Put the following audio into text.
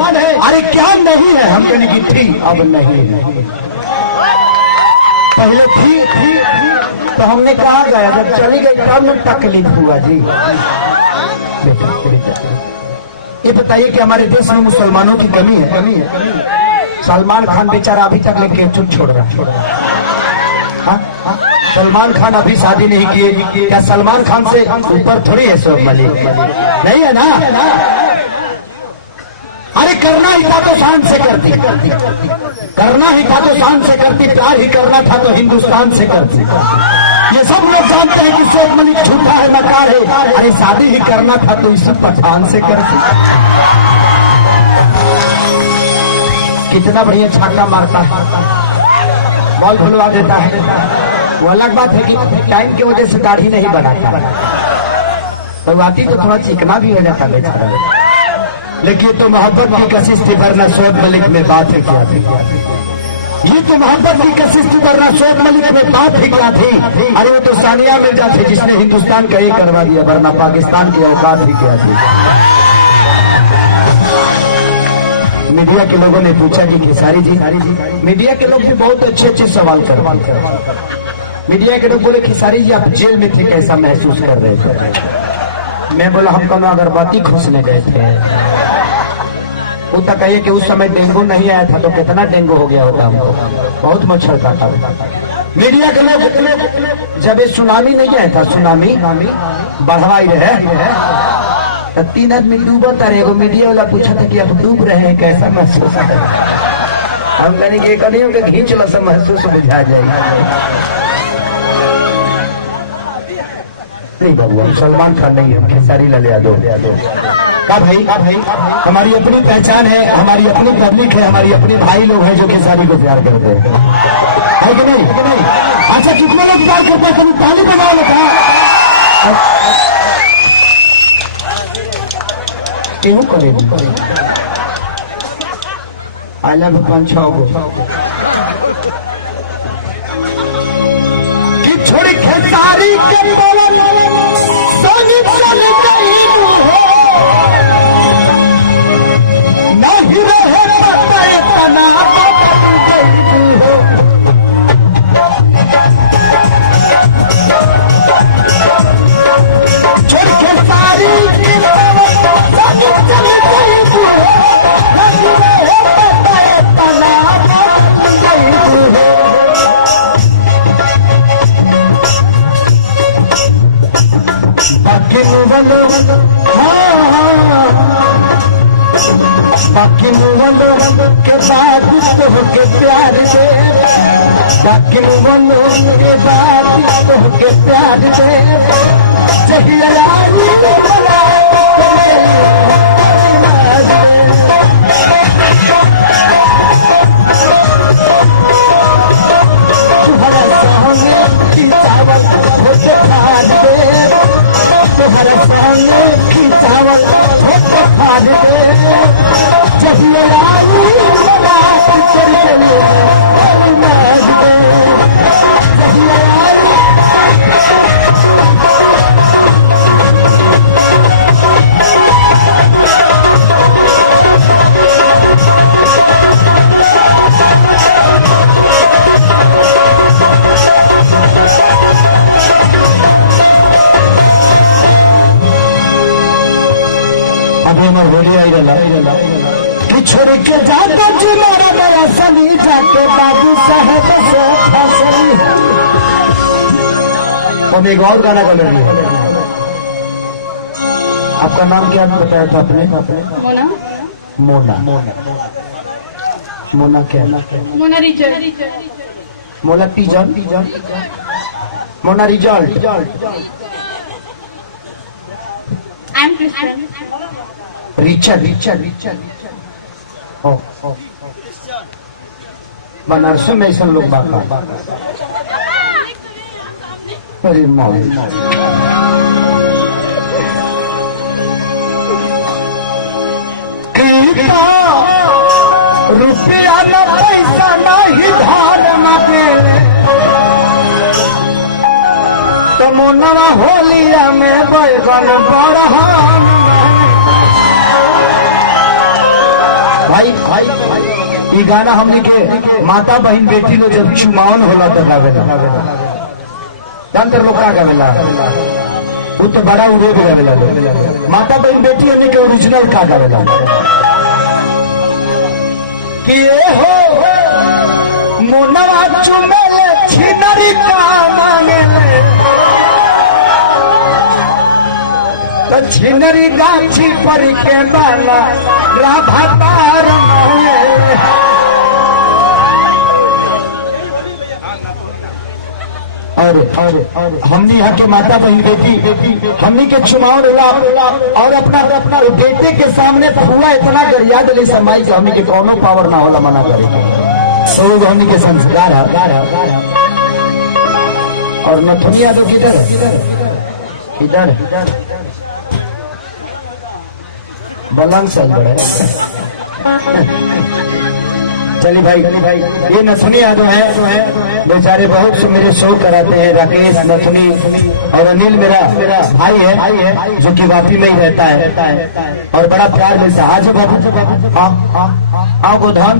अरे क्या नहीं है, हम कहने की थी अब नहीं है, पहले थी तो हमने कहा गया, जब चली गई तब में तकलीफ हुआ जी। ये बताइए कि हमारे देश में मुसलमानों की कमी है। सलमान खान बेचारा अभी तक लेके चुप छोड़ रहा है। सलमान खान अभी शादी नहीं किए, क्या सलमान खान से ऊपर थोड़ी है शोएब मलिक? नहीं है ना। अरे करना ही था तो शान से करती, करना ही था तो शान से करती, प्यार ही करना था तो हिंदुस्तान से करती। ये सब लोग जानते हैं कि शोएब मलिक झूठा है, नकार है। अरे शादी ही करना था तो इस पठान से करती। कितना बढ़िया छक्का मारता है, बॉल भुलवा देता है। वो अलग बात है कि टाइम की वजह से दाढ़ी नहीं बनाता, तो आती तो थोड़ा चिकना भी हो जाता बेचारा। लेकिन तो मोहब्बत की कशिश थी, वरना शोएब मलिक में बात ही क्या थी। ये तो मोहब्बत की कशिश थी, वरना शोएब मलिक में बात ही क्या थी। अरे वो तो सानिया मिर्जा थी जिसने हिंदुस्तान का ये करवा दिया, वरना पाकिस्तान की औकात ही क्या थी। मीडिया के लोगों ने पूछा जी खेसारी जी, मीडिया के लोग भी बहुत अच्छे अच्छे सवाल कर। मीडिया के लोग बोले खेसारी जी आप जेल में थे, कैसा महसूस कर रहे थे? मैं बोला हम कौन अगरबत्ती खोसने गए थे। वो तक कहिए कि उस समय डेंगू नहीं आया था तो कितना डेंगू हो गया होता हमको, बहुत मच्छर काटा होता। मीडिया के लोग जब ये सुनामी नहीं आया था, सुनामी बढ़वाई रहे तो 3 आदमी डूबा था। एगो मीडिया वाला पूछा था कि आप डूब रहे हैं कैसा महसूस है? हम कहने की कदियों के घींच लो से महसूस बुझा जाएगी। नहीं बाबू हम सलमान खान नहीं है, खेसारी लाल यादव। का भाई हमारी अपनी पहचान है, हमारी अपनी पब्लिक है, हमारी अपनी भाई लोग हैं जो खेसारी को प्यार करते हैं, है कि नहीं? अच्छा कितने लोग प्यार करते हैं? कभी ताली बजाओ बेटा। क्यों करेगी? आई लव 5-6 गो कि छोड़ी खेसारी के बोलन संगी चल गई हो, नहीं रहे पता इतना बदल गई हो। छोड़ी खेसारी के बोलन संगी चल गई हो, नहीं रहे पता इतना बदल गई हो। बाकी मुगलों के बाद तो के प्यार दे, बाकी मुगलों के बाद तो के प्यार दे, जहियारी तुम्हारा सामने की चावल होते खाद दे, तुम्हारे सामने की चावल होते खाद दे, जहियारी चल चले नाज दे, जहियारी कि छोड़ के जाता जुमारा मेरा सनी, जाके बाबू साहब से फसली। हम एक और गाना गा रहे हैं। आपका नाम क्या बताया था आपने? मोना। मोना क्या? मोना रिजल्ट। मोना टीजन। Mona result. I am Christian. Richard Banaras में ऐसा लोग बात। अरे मौली रुपया न पैसा नहीं धार मांगे, तो मोनवा होलिया में बैगन बड़हन भाई भाई ये गाना हमने के माता बहन बेटी लोग जब चुमावन होला तो गावेला जानते लोग का गावेला वो तो बड़ा उड़े भी गावेला माता बहन बेटी हमने के ओरिजिनल का गावेला कि ये हो मोनवा चुमेले छिनरी का मांगेले तो छिनरी गाछी पर के बाला राधा पार और हमने यहाँ के माता बहन बेटी हमने के चुमाव और अपना बेटे के सामने फुआ इतना गरिया दिले समाई कि हमने के कोनो पावर ना होला मना करे तो हमने के संस्कार है और नथुनिया तो किधर बलंग चल बड़े चलिए भाई ये नथुनी यादव है बेचारे बहुत से मेरे शो कराते हैं राकेश नथुनी और अनिल मेरा भाई है जो कि वापी में ही रहता है और बड़ा प्यार मिलता है। आज बाबू आओ गोधान